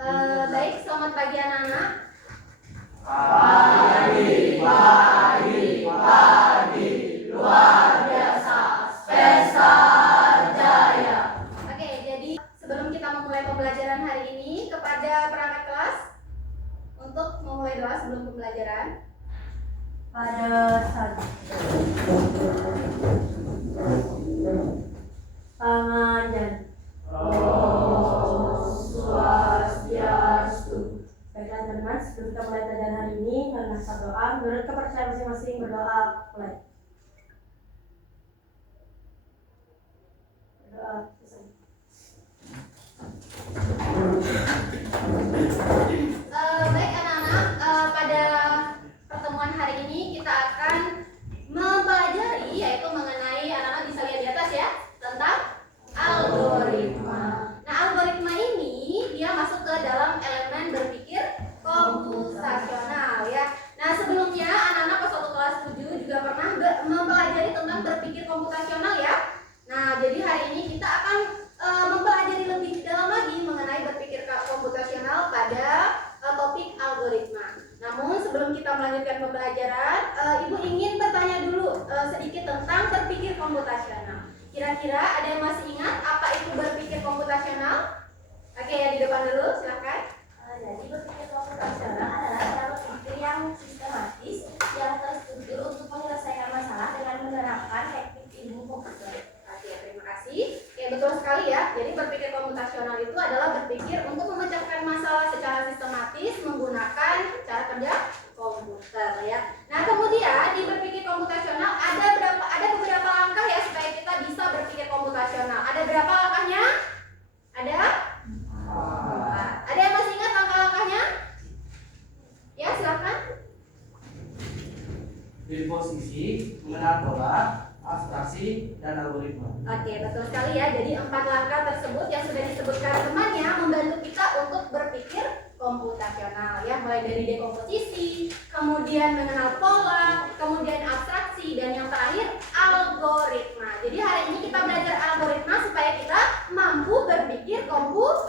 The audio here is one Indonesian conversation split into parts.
Baik, selamat pagi anak-anak. Pagi, luar biasa, pesta jaya. Oke, jadi sebelum kita memulai pembelajaran hari ini, kepada perangkat kelas untuk memulai doa sebelum pembelajaran. Pada saat pangandan Om Swastiastu. baiklah teman-teman, sebelum kita mulai pelajaran hari ini, karena saat doa menurut kepercayaan masing-masing, berdoa mulai. Berdoa selesai. Baik anak-anak, pada pertemuan hari ini kita akan mempelajari, yaitu mengenai, anak-anak bisa lihat di atas ya, tentang algoritma. Nah, algoritma ini dia masuk ke dalam elemen berpikir komputasional ya. Nah, sebelumnya anak-anak pas waktu kelas 7 juga pernah mempelajari tentang berpikir komputasional ya. Nah, jadi hari ini kita akan mempelajari lebih dalam lagi mengenai berpikir komputasional pada topik algoritma. Namun sebelum kita melanjutkan pembelajaran, Ibu ingin bertanya dulu sedikit tentang berpikir komputasional. Kira-kira ada yang masih ingat apa itu berpikir komputasional? Oke, ya di depan dulu, silakan. Jadi berpikir komputasional adalah cara berpikir yang sistematis yang terstruktur untuk menyelesaikan masalah dengan menerapkan teknik ilmu komputer. Oke, terima kasih. Oke, betul sekali ya. Jadi berpikir komputasional itu adalah berpikir untuk memecahkan masalah secara sistematis menggunakan cara kerja komputer ya. Nah, kemudian di berpikir komputasional ada beberapa langkah ya supaya kita bisa berpikir komputasional. Ada berapa langkahnya? Ada? Ada yang masih ingat langkah-langkahnya? Ya, silakan. Disposisi, mengenal pola, abstraksi, dan algoritma. Oke, betul sekali ya. Jadi 4 langkah tersebut yang sudah disebutkan temannya membantu kita untuk berpikir komputasional ya, mulai dari dekomposisi, kemudian mengenal pola, kemudian abstraksi, dan yang terakhir algoritma. Jadi hari ini kita belajar algoritma supaya kita mampu berpikir komputasional.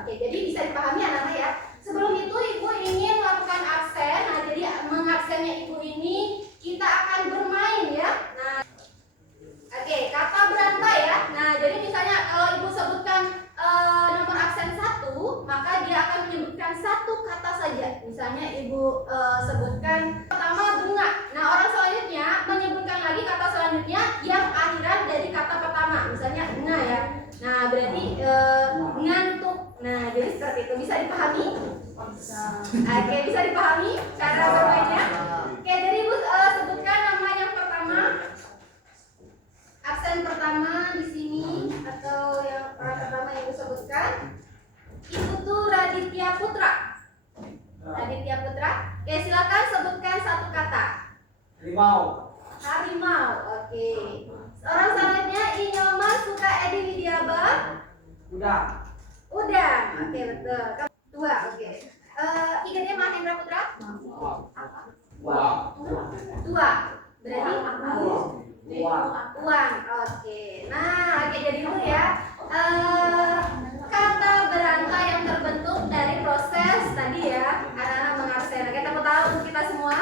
Oke, jadi bisa dipahami anak-anak ya. Sebelum itu Ibu ingin melakukan aksen. Nah, jadi mengaksennya Ibu ini kita akan bermain ya. Nah, oke, kata berantai ya. Nah, jadi misalnya kalau Ibu sebutkan nomor aksen 1, maka dia akan menyebutkan satu kata saja. Misalnya Ibu sebutkan pertama bunga. Nah, orang selanjutnya menyebutkan lagi kata selanjutnya yang akhiran dari kata pertama. Misalnya nga ya. Nah, berarti ngantuk. Nah, jadi seperti itu. Bisa dipahami? Oke, bisa dipahami cara bermainnya? Oke, jadi Ibu sebutkan nama yang pertama. Aksen pertama di sini atau yang pertama yang Ibu sebutkan. Ibu tuh Raditya Putra. Raditya Putra. Oke, silakan sebutkan satu kata. Harimau. Harimau. Oke. Orang selanjutnya Inyoman Suka Edi Widiaba. Udang. Udang. Oke, betul. Dua. Oke. Ikannya Mahendra Putra. Uang. Dua. Berarti Uang. uang. Oke. Nah, oke jadi dulu ya. Kata berantai yang terbentuk dari proses tadi ya, anak-anak mengaksen. Oke, tepuk tangan untuk kita semua.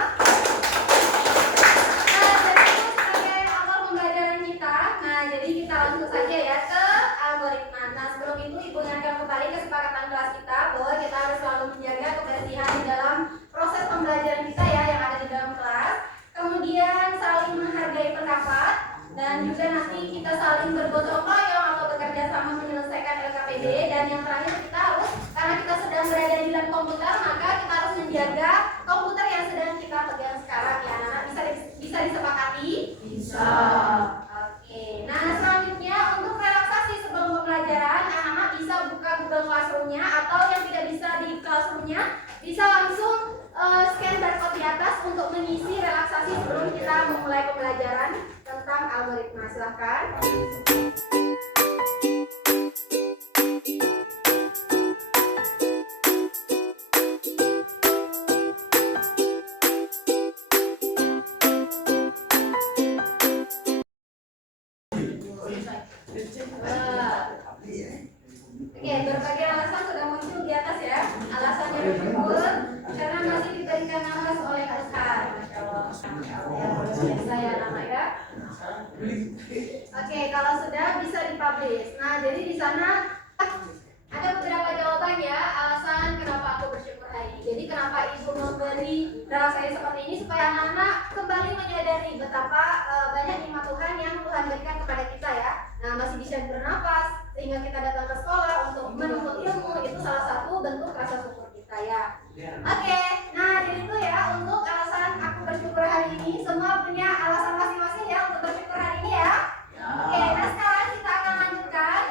Nah, jadi itu sebagai awal pembelajaran kita. Nah, jadi kita langsung saja ya ke algoritma. Nah, sebelum itu Ibu ingatkan kembali kesepakatan kelas kita bahwa kita harus selalu menjaga kebersihan di dalam proses pembelajaran kita ya yang ada di dalam kelas. Kemudian saling menghargai pendapat dan juga nanti kita saling bergotong royong atau bekerja sama menyelesaikan LKPD. Dan yang terakhir kita harus, karena kita sedang berada di dalam komputer, maka kita harus menjaga komputer yang sedang kita pegang sekarang ya. Nah, bisa disepakati? Bisa. Oke. Nah, selanjutnya untuk relaksasi sebelum pembelajaran, anak-anak bisa buka Google Classroom-nya, atau yang tidak bisa di Classroom-nya bisa langsung scan barcode di atas untuk mengisi relaksasi sebelum kita memulai pembelajaran tentang algoritma. Silahkan. Oke, berbagai alasan sudah muncul di atas ya. Alasan yang bersyukur karena masih diberikan nafas oleh Tuhan. Masya Allah. Ya, luar biasa ya anak ya. Oke, kalau sudah bisa dipublish. Nah, jadi di sana ada beberapa jawaban ya alasan kenapa aku bersyukur hari ini. Jadi kenapa ibu memberi rasanya seperti ini supaya anak-anak kembali menyadari betapa banyak nikmat Tuhan yang Tuhan berikan kepada kita ya. Nah, masih bisa bernapas sehingga kita datang ke sekolah untuk menuntut ilmu, itu salah satu bentuk rasa syukur kita ya. Oke, nah jadi itu ya untuk alasan aku bersyukur hari ini. Semua punya alasan masing-masing ya untuk bersyukur hari ini ya. Oke, nah sekarang kita akan lanjutkan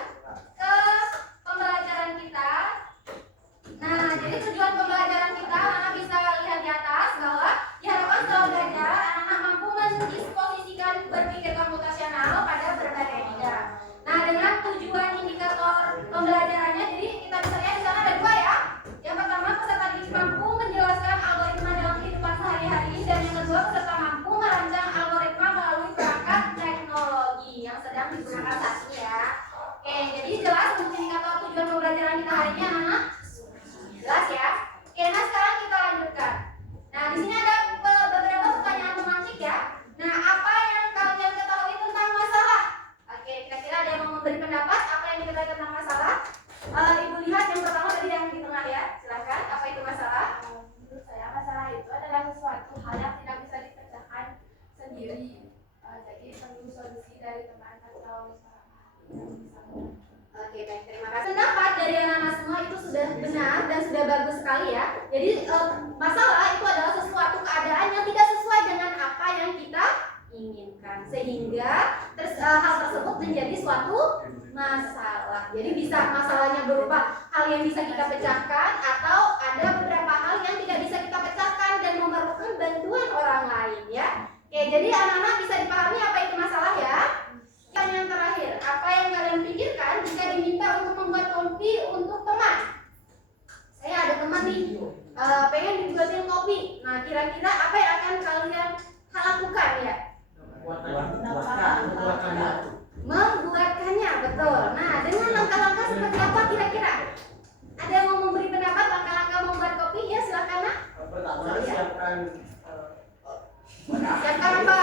ke pembelajaran kita. Nah, jadi tujuan pembelajaran kita anak bisa lihat di atas bahwa diharapkan setelah belajar anak-anak mampu mendisposisikan berpikir komputasional pada berbagai bidang. Nah, dengan tujuan indikator pembelajarannya, jadi kita bisa lihat di sana ada dua ya. Yang pertama, peserta didik mampu menjelaskan algoritma dalam kehidupan sehari-hari, dan yang kedua, peserta mampu merancang algoritma melalui perangkat teknologi yang sedang digunakan saat ini ya. Oke, jadi jelas untuk indikator tujuan pembelajaran kita hari ini anak-anak? Jelas ya. Oke, nah sekarang kita lanjutkan. Nah, di sini ada beberapa pertanyaan memantik ya. Nah, apa yang kalian ketahui tentang masalah? Oke, kira-kira ada yang mau memberi pendapat apa yang diketahui tentang masalah? Ibu lihat yang pertama tadi yang di tengah ya. Silakan, apa itu masalah? Menurut saya masalah itu adalah sesuatu hal yang tidak bisa dipecahkan sendiri. Jadi perlu solusi dari teman atau misalnya. Oke, baik, terima kasih. Pendapat dari anak-anak semua itu sudah benar dan sudah bagus sekali ya. Jadi masalah itu adalah sesuatu keadaan yang tidak sesuai dengan apa yang kita inginkan, sehingga hal tersebut menjadi suatu masalah. Jadi bisa masalahnya berupa hal yang bisa kita pecahkan, atau ada beberapa hal yang tidak bisa kita pecahkan dan memerlukan bantuan orang lain ya. Oke, jadi anak-anak bisa dipahami apa itu masalah ya. Yang terakhir, apa yang kalian pikirkan jika diminta untuk membuat kopi untuk teman? Saya ada teman nih, pengen dibuatin kopi. Nah, kira-kira apa yang akan kalian lakukan ya? Membuatkannya, betul. Nah, dengan langkah-langkah seperti apa kira-kira? Ada yang mau memberi pendapat langkah-langkah membuat kopi? Ya, silakan nak. Pertama, siapkan apa?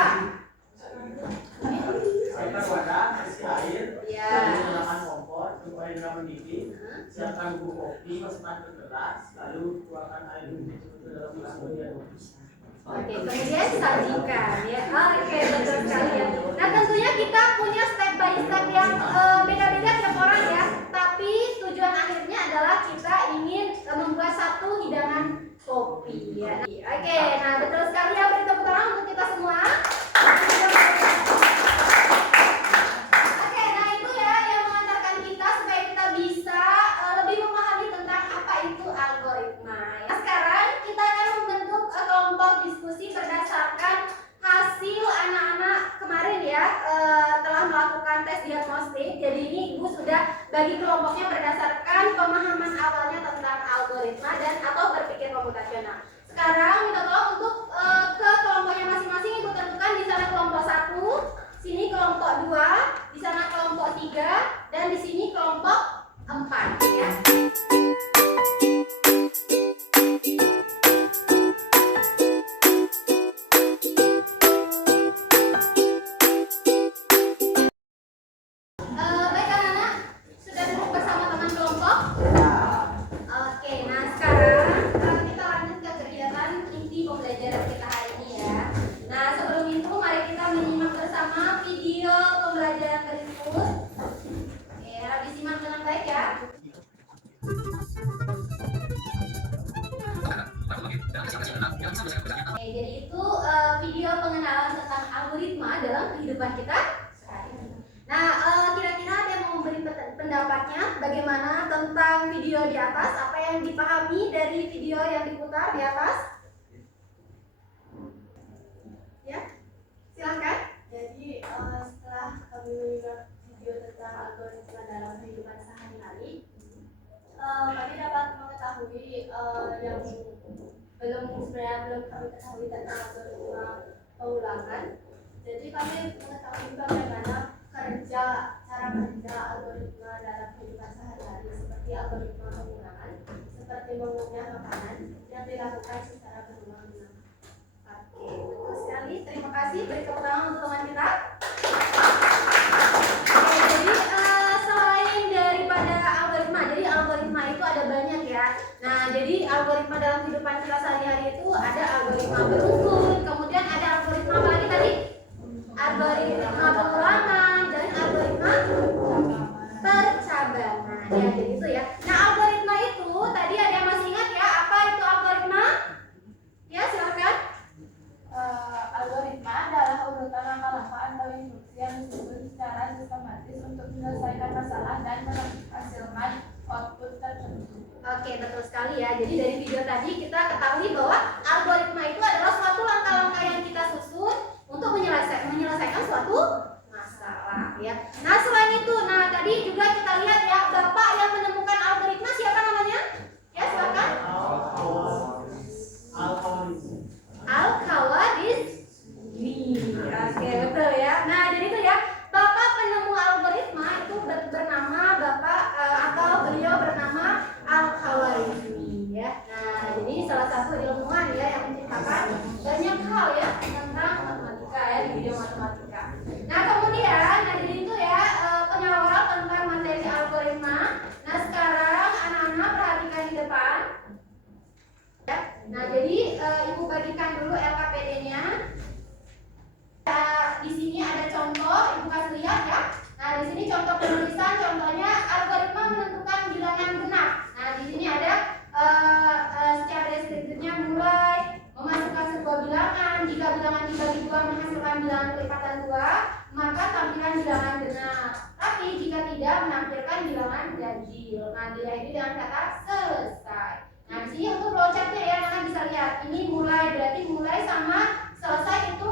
siapkan wadah, isi air, Ya. menggunakan kompor supaya tidak mendidih. Siapkan bubuk kopi, masukkan ke gelas, lalu tuangkan air itu dalam gelas kemudian Oke, kemudian sajikan ya. Oke, betul sekali ya. Nah, tentunya kita punya step by step yang beda-beda tiap orang ya. Tapi tujuan akhirnya adalah kita ingin membuat satu hidangan kopi ya. Oke, nah betul sekali ya, beri tepuk tangan untuk kita semua. Oke, nah itu ya yang mengantarkan kita supaya kita bisa lebih memahami tentang apa itu algoritma. Nah, sekarang kita akan membentuk kelompok diskusi berdasarkan hasil anak-anak kemarin ya, telah melakukan tes diagnostik. Jadi ini ibu sudah bagi kelompoknya berdasarkan pemahaman awalnya tentang algoritma dan atau berpikir komputasional. Sekarang minta tolong untuk ke kelompoknya masing-masing ibu tentukan di sana kelompok 1, sini kelompok 2, di sana kelompok 3, dan di sini kelompok 4 ya. Baik anak-anak, sudah duduk bersama teman kelompok? Oke, nah sekarang kita lanjut ke kegiatan inti pembelajaran kita hari ini ya. Nah, sebelum itu mari kita menyimak bersama video pembelajaran berikut. Oke, harap disimak dengan baik ya. Oke, jadi itu video pengenalan tentang algoritma dalam kehidupan kita sehari-hari. Nah, kira-kira ada yang mau memberi pendapatnya bagaimana tentang video di atas? Apa yang dipahami dari video yang diputar di atas? Ya, silakan. Jadi setelah kami melihat video tentang algoritma dalam kehidupan sehari-hari, kami dapat mengetahui yang belum kami ketahui tentang algoritma pengulangan. Jadi kami mengetahui bagaimana cara kerja algoritma dalam kehidupan sehari-hari dilakukan secara berulang-ulang. Oke, betul sekali. Terima kasih. Beri tepuk tangan untuk teman kita. Oke, jadi selain daripada algoritma, jadi algoritma itu ada banyak ya. Nah, jadi algoritma dalam kehidupan kita sehari-hari itu ada algoritma beruntun, kemudian ada algoritma apa lagi tadi? Algoritma pengulangan dan algoritma percabangan. Ya, jadi itu ya. Nah, algoritma itu tadi ada yang masih ingat ya? Apa itu algoritma? Ya, silakan. Algoritma adalah urutan langkah-langkah atau instruksi yang disusun secara sistematis untuk menyelesaikan masalah dan menghasilkan output tertentu. Oke, betul sekali ya. Jadi dari video tadi kita ketahui bahwa algoritma itu adalah suatu langkah-langkah yang kita susun untuk menyelesaikan suatu masalah ya. Nah, selain itu, nah tadi juga kita lihat ya, Bapak yang menemukan algoritma siapa namanya? Ya, silakan. Al-Khawarizmi. Oke, betul ya. Nah, jadi itu ya, Bapak penemu algoritma itu bernama Bapak atau beliau bernama Al-Khawarizmi ya. Nah, jadi salah satu ilmuwan ya yang menciptakan banyak hal ya tentang matematika ya di bidang matematika. Nah, kemudian nah jadi itu ya pengawal tentang materi algoritma. Nah, sekarang anak-anak perhatikan di depan. Ya. Nah, jadi Ibu bagikan dulu LKPD-nya. Di sini ada contoh, Ibu kasih lihat ya. Nah, di sini contoh penulisan, contohnya algoritma menentukan bilangan genap. Nah, di sini ada secara deskriptifnya mulai memasukkan sebuah bilangan. Jika bilangan dibagi dua menghasilkan bilangan kelipatan dua, maka tampilan bilangan genap. Tapi jika tidak menampilkan bilangan ganjil. Nah, diakhiri dengan kata selesai. Nah, di sini untuk flowchartnya ya, kalian bisa lihat. Ini mulai, berarti mulai sama selesai itu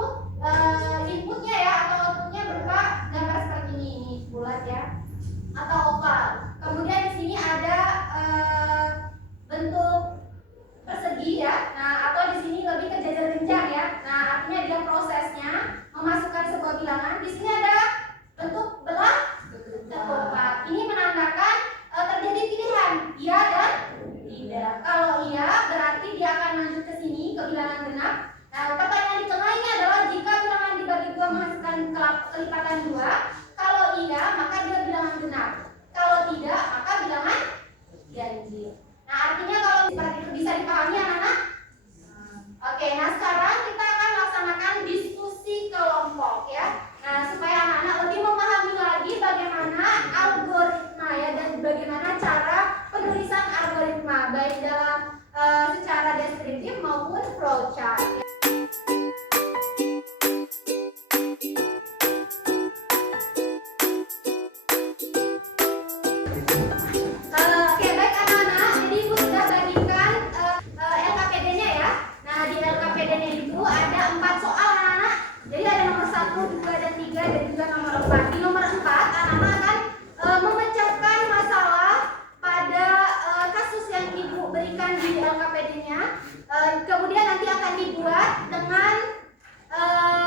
inputnya ya atau outputnya berupa gambar seperti ini bulat ya atau oval. Kemudian di sini ada bentuk persegi ya. Nah, atau di sini lebih ke jajar genjang ya. Nah, artinya dia prosesnya memasukkan sebuah bilangan. Di sini ada bentuk belah ketupat. Ini menandakan terjadi pilihan iya dan tidak. Kalau iya berarti dia akan lanjut ke sini ke bilangan genap. Nah, pertanyaan di tengah ini adalah jika bilangan dibagi dua menghasilkan kelipatan dua. Kalau iya maka dia bilangan genap. Kalau tidak maka bilangan ganjil. Nah, artinya kalau seperti itu bisa dipahami anak-anak? Oke, nah sekarang kita akan laksanakan diskusi kelompok ya. Nah, supaya anak-anak lebih memahami lagi bagaimana algoritma ya dan bagaimana cara penulisan algoritma baik dalam secara deskriptif maupun flowchart. Oke, baik anak-anak. Jadi Ibu sudah bagikan LKPD-nya ya. Nah, di LKPD-nya itu ada 4 soal anak-anak. Jadi ada nomor 1, 2, dan 3 dan juga nomor 4. Di nomor 4 anak-anak akan memecahkan masalah pada kasus yang Ibu berikan di LKPD-nya. Kemudian nanti akan dibuat dengan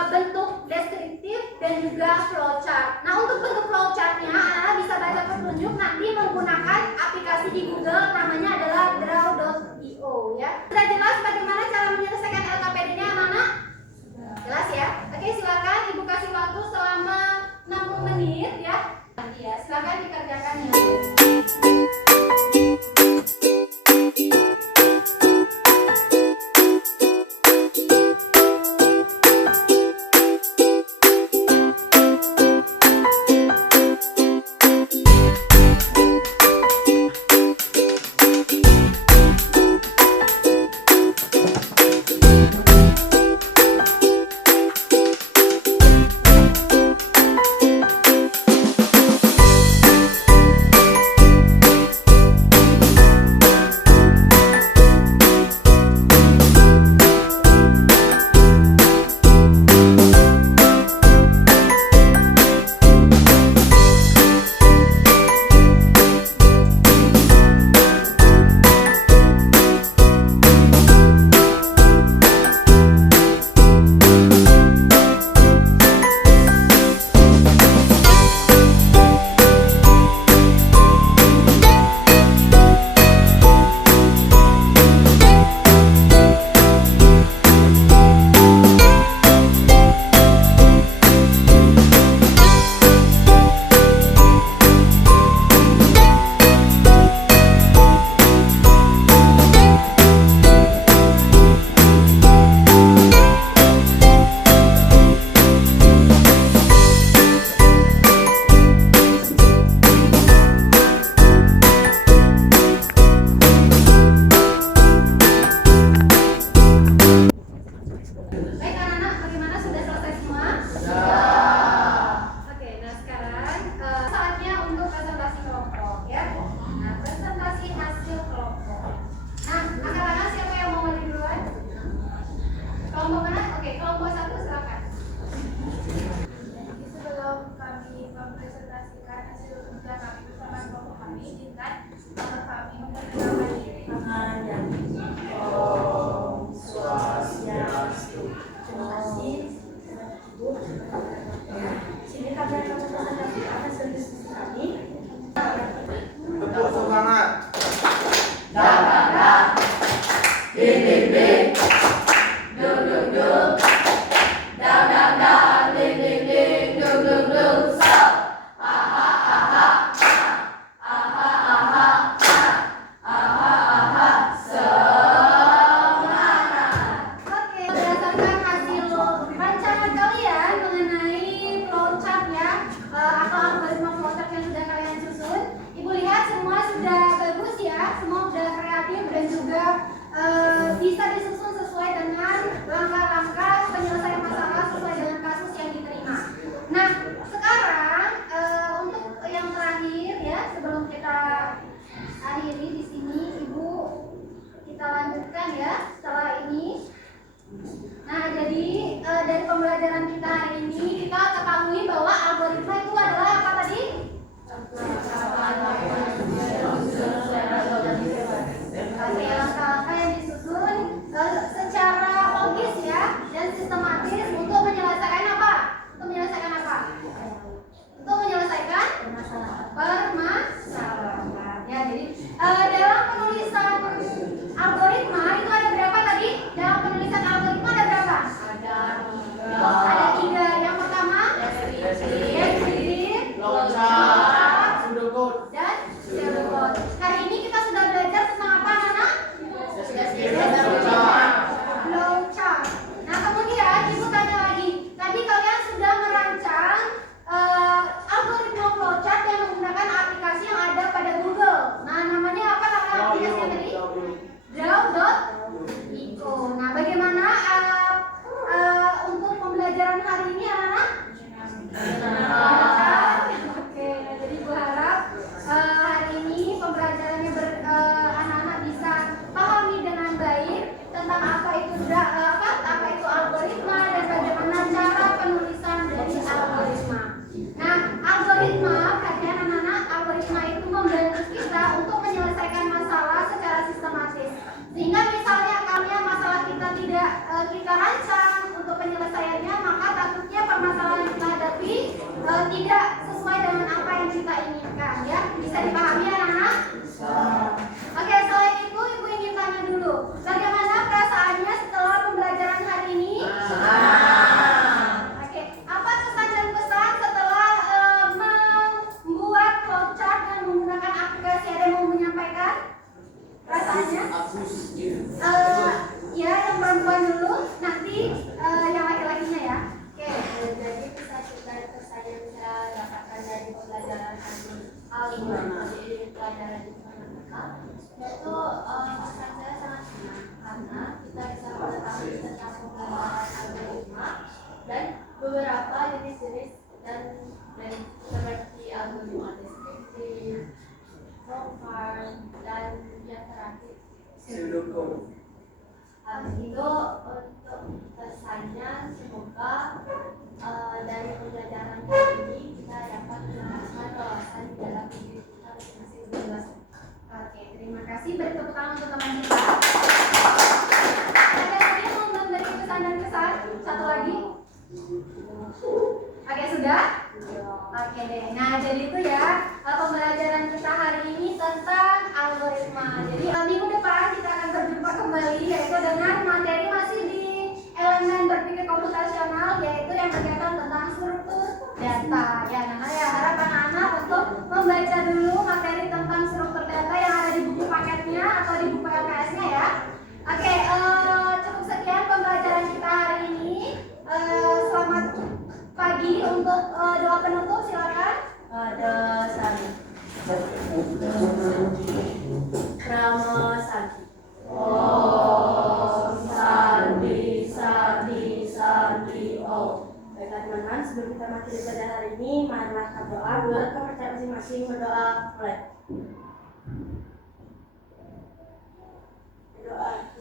bentuk deskriptif dan juga flowchart. Nah, untuk bentuk flowchartnya anak-anak bisa baca petunjuk nanti menggunakan aplikasi di Google, namanya adalah draw.io ya. Sudah jelas bagaimana cara menyelesaikan LKPD-nya anak-anak? Jelas ya? Oke, silakan Ibu kasih waktu selama 60 menit ya. Nanti ya, silakan dikerjakan ya. Silakan kami memperkenalkan diri. Om Swastiastu. Terima kasih Ibu. Sini kami akan memperkenalkan atas diskusi kami. Tepuk semangat. Oke, berdasarkan hasil rancangan kalian mengenai flowchart ya, atau algoritma flowchart yang sudah kalian susun, Ibu lihat semua sudah bagus ya, semua sudah kreatif dan juga bisa disusun sesuai dengan langkah-langkah penyelesaian masalah sesuai dengan kasus yang diterima. Nah, sekarang untuk yang terakhir ya, sebelum kita akhiri di sini, Ibu kita lanjutkan ya setelah ini. Nah, jadi dari pembelajaran kita hari ini kita ketahui bahwa algoritma itu adalah apa tadi? Langkah-langkah yang disusun secara logis ya dan sistematis untuk menyelesaikan apa? Untuk menyelesaikan apa? Untuk menyelesaikan permasalahan. Ya, jadi dalam penulisan algoritma itu ada berapa tadi? Dalam penulisan algoritma ada berapa? Ada 3. Yang pertama, deskriptif, Flowchart, pseudocode. dan pseudocode. Hari ini kita sudah belajar tentang apa, Nana? Flowchart. Nah, kemudian Ibu tanya lagi. Tadi kalian sudah merancang algoritma flowchart yang menggunakan aplikasi yang ada pada Google. Nah, namanya apa nama aplikasinya tadi? Draw.io. Nah, bagaimana untuk pembelajaran hari ini, anak-anak? Oke, jadi Ibu harap hari ini pembelajarannya anak-anak bisa pahami dengan baik tentang apa itu algoritma dan bagaimana cara penulisan dari algoritma. Nah, algoritma, perhatian anak-anak, algoritma itu membantu kita untuk menyelesaikan masalah secara sistematis. Sehingga misalnya masalah kita tidak kita rancang untuk penyelesaiannya, maka takutnya permasalahan yang kita hadapi tidak sesuai dengan apa yang kita inginkan ya. Bisa dipahami anak-anak? Oke, selain itu Ibu ingin tanya dulu, bagaimana perasaannya setelah pembelajaran hari ini? Oke, apa kesan dan pesan setelah membuat flowchart dan menggunakan aplikasi? Ada yang mau menyampaikan perasaannya? Ya, yang perempuan dulu, nanti yang laki-lakinya ya. Oke, Jadi kesan yang saya dapatkan dari pembelajaran algoritma di pelajaran informatika itu kesan saya sangat senang karena kita bisa mengetahui tentang pembelajaran algoritma dan beberapa jenis-jenis dan seperti algoritma deskriptif, long form, dan yang terakhir Pseudocode. Habis itu untuk pesannya semoga dari pembelajaran kali ini kita dapat menambahkan wawasan di dalam diri kita masing-masing dewasa. Oke, terima kasih. Beri tepuk tangan untuk teman kita. Ada lagi yang mau memberi pesan dan kesan? Satu lagi. Oke, sudah? Oke deh. Nah, jadi itu ya pembelajaran kita hari ini tentang algoritma. Jadi minggu depan kita akan berjumpa kembali yaitu dengan materi masih di elemen berpikir komputasional, yaitu yang berkaitan tentang struktur data. Ya, nah ya harap anak-anak untuk membaca dulu materi tentang struktur data yang ada di buku paketnya atau di buku LKS-nya ya. Oke, cukup sekian pembelajaran kita hari ini. Selamat pagi untuk doa penutup, silakan. Ada sari. Rama Sadi. Om Sandi Sandi Sandi Om. Baiklah teman-teman, sebelum kita mengakhiri pada hari ini, marilah kita berdoa buat kepercayaan masing-masing. Berdoa mulai. Berdoa.